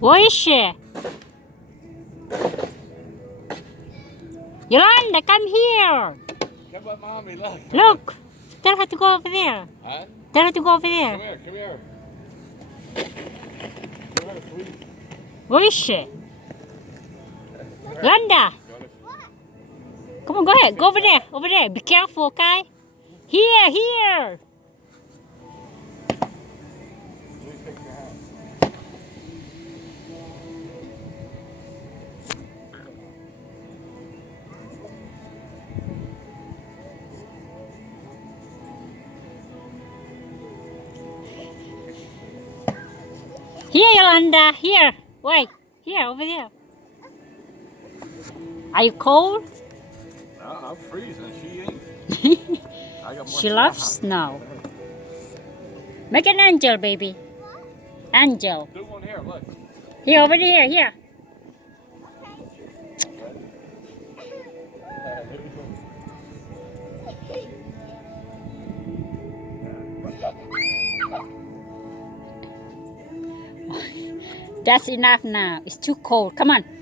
Where is she? Yolanda, come here. Come on, mommy, look. Look. Tell her to go over there. Huh? Tell her to go over Come there. here, come here. Come here, please. Where is she? Yolanda. Go Come on, go ahead. Go over there. Over there. Be careful, okay? Here, here. Please take your hat. Here, Yolanda. Here. Wait. Here, over there. Are you cold? No, I'm freezing. She ain't. I got more She loves snow. Make an angel, baby. Angel. Do one here, look. Here, over there. Here. That's enough now. It's too cold. Come on.